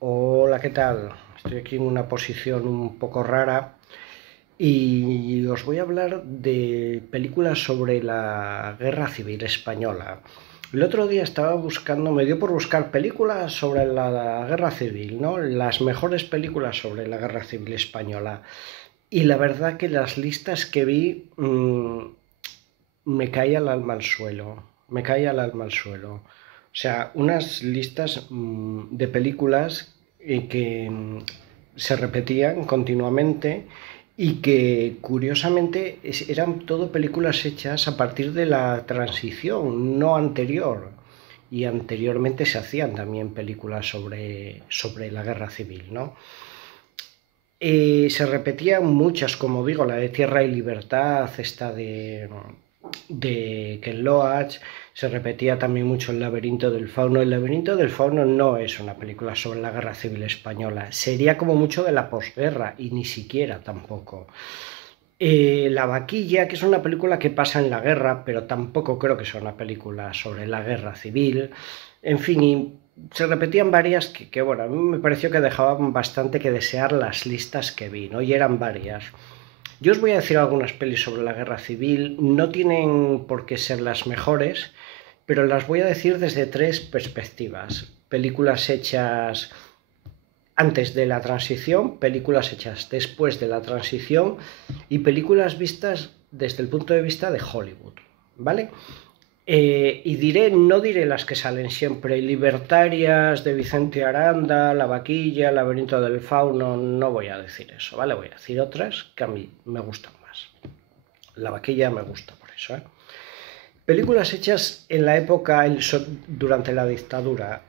Hola, ¿qué tal? Estoy aquí en una posición un poco rara y os voy a hablar de películas sobre la Guerra Civil Española. El otro día estaba buscando, me dio por buscar películas sobre la Guerra Civil, ¿no? Las mejores películas sobre la Guerra Civil Española. Y la verdad que las listas que vi me caía el alma al suelo, me caía el alma al suelo. O sea, unas listas de películas que se repetían continuamente y que curiosamente eran todo películas hechas a partir de la transición, no anterior. Y anteriormente se hacían también películas sobre la guerra civil, ¿no? Se repetían muchas, como digo, la de Tierra y Libertad, esta de Ken Loach, se repetía también mucho El laberinto del fauno. El laberinto del fauno no es una película sobre la guerra civil española, sería como mucho de la posguerra y ni siquiera tampoco. La vaquilla, que es una película que pasa en la guerra, pero tampoco creo que sea una película sobre la guerra civil. En fin, y se repetían varias bueno, a mí me pareció que dejaban bastante que desear las listas que vi, ¿no? Y eran varias. Yo os voy a decir algunas pelis sobre la guerra civil, no tienen por qué ser las mejores, pero las voy a decir desde tres perspectivas. Películas hechas antes de la transición, películas hechas después de la transición y películas vistas desde el punto de vista de Hollywood, ¿vale? Y no diré las que salen siempre, Libertarias de Vicente Aranda, La Vaquilla, Laberinto del Fauno, no voy a decir eso, ¿vale? Voy a decir otras que a mí me gustan más. La Vaquilla me gusta por eso, ¿eh? Películas hechas en la época, durante la dictadura.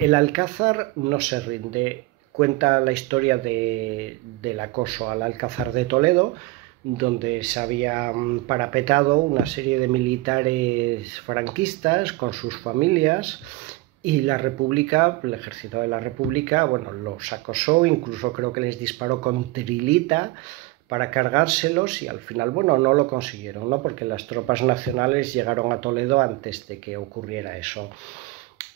El Alcázar no se rinde. Cuenta la historia del acoso al Alcázar de Toledo, donde se había parapetado una serie de militares franquistas con sus familias y la República, el ejército de la República, bueno, los acosó, incluso creo que les disparó con trilita para cargárselos y al final, bueno, no lo consiguieron, ¿no? Porque las tropas nacionales llegaron a Toledo antes de que ocurriera eso.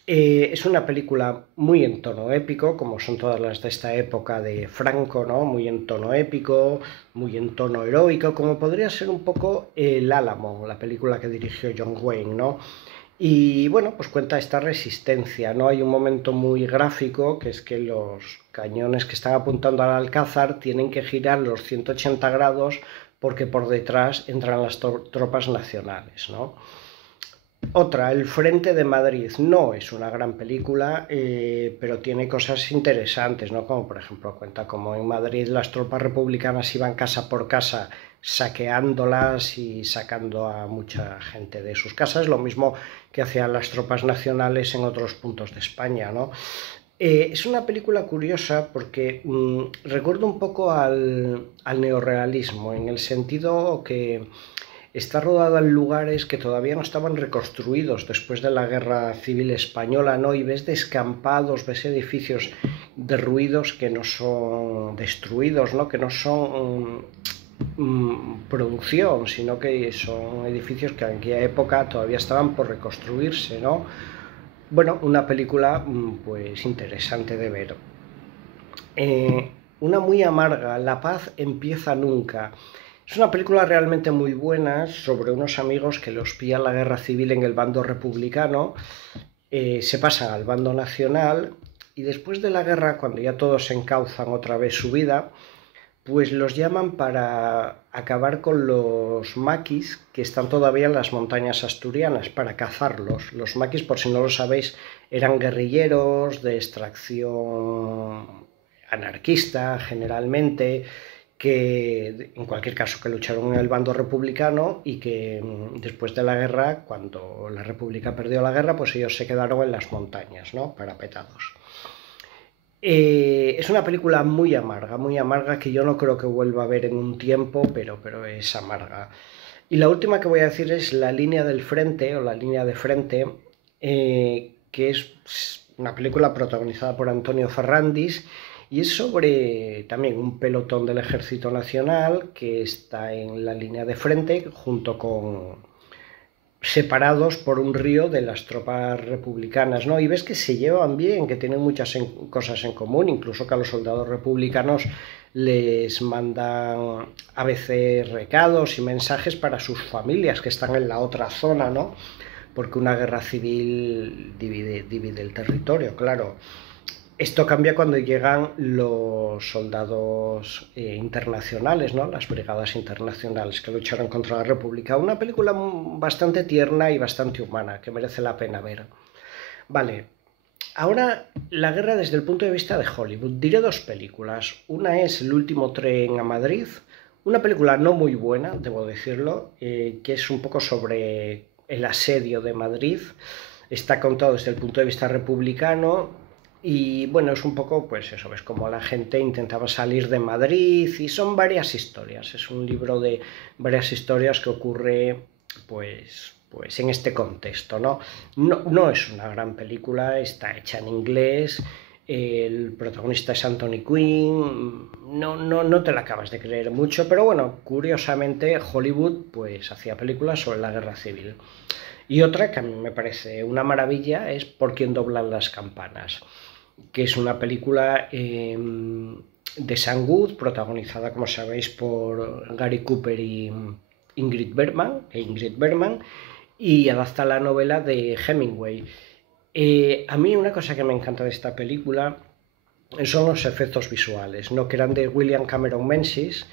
Es una película muy en tono épico, como son todas las de esta época de Franco, ¿no? Muy en tono épico, muy en tono heroico, como podría ser un poco El Álamo, la película que dirigió John Wayne, ¿no? Y bueno, pues cuenta esta resistencia, ¿no? Hay un momento muy gráfico, que es que los cañones que están apuntando al Alcázar tienen que girar los 180 grados porque por detrás entran las tropas nacionales, ¿no? Otra, El Frente de Madrid, no es una gran película, pero tiene cosas interesantes, ¿no? Como por ejemplo cuenta como en Madrid las tropas republicanas iban casa por casa saqueándolas y sacando a mucha gente de sus casas, lo mismo que hacían las tropas nacionales en otros puntos de España, ¿no? Es una película curiosa porque recuerda un poco al neorrealismo, en el sentido que está rodada en lugares que todavía no estaban reconstruidos después de la Guerra Civil Española, ¿no? Y ves descampados, ves edificios derruidos que no son destruidos, ¿no? Que no son producción, sino que son edificios que en aquella época todavía estaban por reconstruirse, ¿no? Bueno, una película pues interesante de ver. Eh, una muy amarga, La paz empieza nunca. Es una película realmente muy buena sobre unos amigos que los pilla la guerra civil en el bando republicano, se pasan al bando nacional y después de la guerra, cuando ya todos encauzan otra vez su vida, pues los llaman para acabar con los maquis que están todavía en las montañas asturianas, para cazarlos. Los maquis, por si no lo sabéis, eran guerrilleros de extracción anarquista generalmente, que en cualquier caso que lucharon en el bando republicano y que después de la guerra, cuando la república perdió la guerra, pues ellos se quedaron en las montañas, ¿no? Parapetados. Es una película muy amarga que yo no creo que vuelva a ver en un tiempo, pero es amarga. Y la última que voy a decir es La línea del frente o La línea de frente, que es una película protagonizada por Antonio Ferrandis y es sobre también un pelotón del Ejército Nacional que está en la línea de frente junto con separados por un río de las tropas republicanas, ¿no? Y ves que se llevan bien, que tienen muchas cosas en común, incluso que a los soldados republicanos les mandan a veces recados y mensajes para sus familias que están en la otra zona, ¿no? Porque una guerra civil divide el territorio, claro. Esto cambia cuando llegan los soldados internacionales, ¿no? Las brigadas internacionales que lucharon contra la República. Una película bastante tierna y bastante humana, que merece la pena ver. Vale, ahora la guerra desde el punto de vista de Hollywood. Diré dos películas. Una es El último tren a Madrid, una película no muy buena, debo decirlo, que es un poco sobre el asedio de Madrid. Está contado desde el punto de vista republicano. Y bueno, es un poco, pues eso, ves como la gente intentaba salir de Madrid y son varias historias. Es un libro de varias historias que ocurre, pues en este contexto, ¿no? No es una gran película, está hecha en inglés, el protagonista es Anthony Quinn, no te la acabas de creer mucho, pero bueno, curiosamente Hollywood pues hacía películas sobre la guerra civil. Y otra que a mí me parece una maravilla es Por quién doblan las campanas, que es una película de Sam Wood, protagonizada, como sabéis, por Gary Cooper y Ingrid Bergman, y adapta la novela de Hemingway. A mí una cosa que me encanta de esta película son los efectos visuales, ¿no? Que eran de William Cameron Menzies,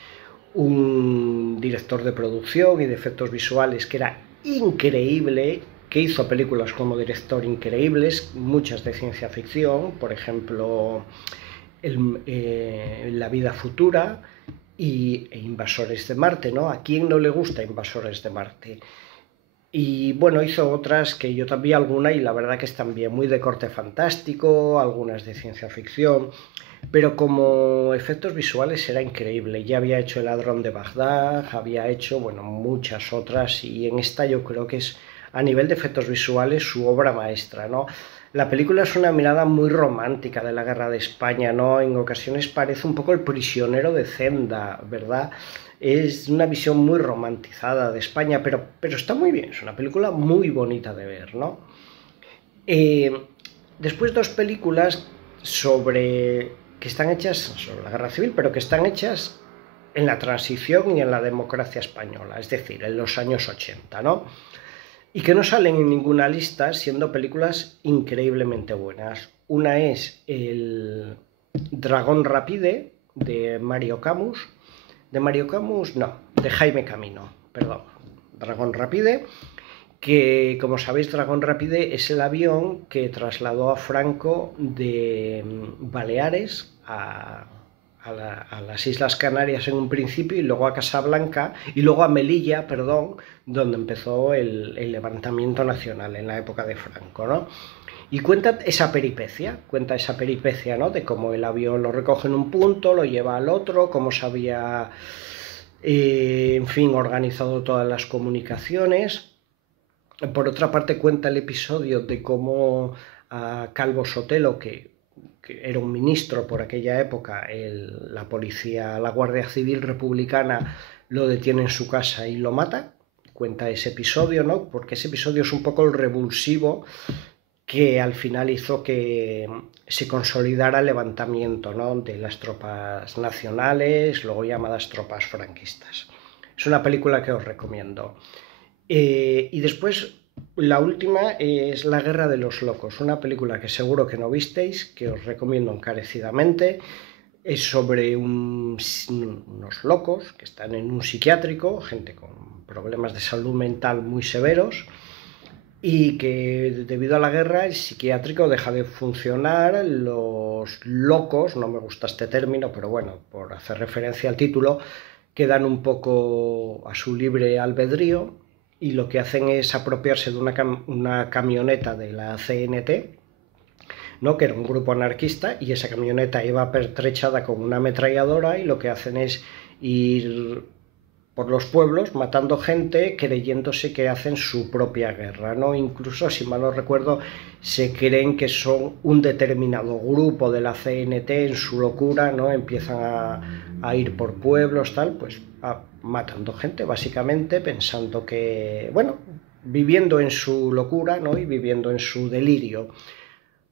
un director de producción y de efectos visuales que era increíble, que hizo películas como director increíbles, muchas de ciencia ficción, por ejemplo, La vida futura e Invasores de Marte, ¿no? ¿A quién no le gusta Invasores de Marte? Y bueno, hizo otras que yo también alguna y la verdad que están bien, muy de corte fantástico, algunas de ciencia ficción, pero como efectos visuales era increíble. Ya había hecho El ladrón de Bagdad, había hecho, bueno, muchas otras y en esta yo creo que es a nivel de efectos visuales su obra maestra, ¿no? La película es una mirada muy romántica de la guerra de España, ¿no? En ocasiones parece un poco El prisionero de Zenda, ¿verdad? Es una visión muy romantizada de España, pero está muy bien, es una película muy bonita de ver, ¿no? Eh, Después dos películas que están hechas sobre la guerra civil, pero que están hechas en la transición y en la democracia española, es decir, en los años 80, ¿no? Y que no salen en ninguna lista, siendo películas increíblemente buenas. Una es El Dragón Rapide, de de Jaime Camino, perdón, Dragón Rapide, que como sabéis Dragón Rapide es el avión que trasladó a Franco de Baleares a las Islas Canarias en un principio y luego a Casablanca y luego a Melilla, perdón, donde empezó el levantamiento nacional en la época de Franco, ¿no? Y cuenta esa peripecia, ¿no? De cómo el avión lo recoge en un punto, lo lleva al otro, cómo se había, en fin, organizado todas las comunicaciones. Por otra parte cuenta el episodio de cómo a Calvo Sotelo, que era un ministro por aquella época, la policía, la Guardia Civil Republicana lo detiene en su casa y lo mata. Cuenta ese episodio, ¿no? Porque ese episodio es un poco el revulsivo que al final hizo que se consolidara el levantamiento, ¿no? De las tropas nacionales, luego llamadas tropas franquistas. Es una película que os recomiendo. Y después la última es La Guerra de los Locos, una película que seguro que no visteis, que os recomiendo encarecidamente. Es sobre unos locos que están en un psiquiátrico, gente con problemas de salud mental muy severos, y que debido a la guerra el psiquiátrico deja de funcionar, los locos, no me gusta este término, pero bueno, por hacer referencia al título, quedan un poco a su libre albedrío y lo que hacen es apropiarse de una camioneta de la CNT, ¿no? Que era un grupo anarquista, y esa camioneta iba pertrechada con una ametralladora y lo que hacen es ir por los pueblos matando gente creyéndose que hacen su propia guerra, ¿no? Incluso, si mal no recuerdo, se creen que son un determinado grupo de la CNT en su locura, ¿no? Empiezan a ir por pueblos, tal, pues matando gente, básicamente, pensando que, bueno, viviendo en su locura, ¿no? Y viviendo en su delirio.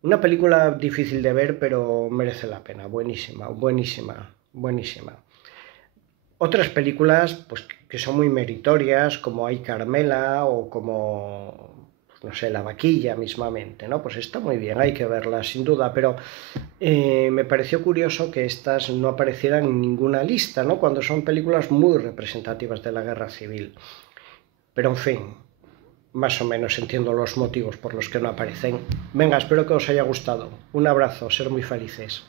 Una película difícil de ver, pero merece la pena. Buenísima, buenísima, buenísima. Otras películas pues, que son muy meritorias, como Ay Carmela o como, pues, no sé, La Vaquilla mismamente, ¿no? Pues está muy bien, hay que verlas, sin duda, pero me pareció curioso que estas no aparecieran en ninguna lista, ¿no? Cuando son películas muy representativas de la guerra civil. Pero en fin, más o menos entiendo los motivos por los que no aparecen. Venga, espero que os haya gustado. Un abrazo, ser muy felices.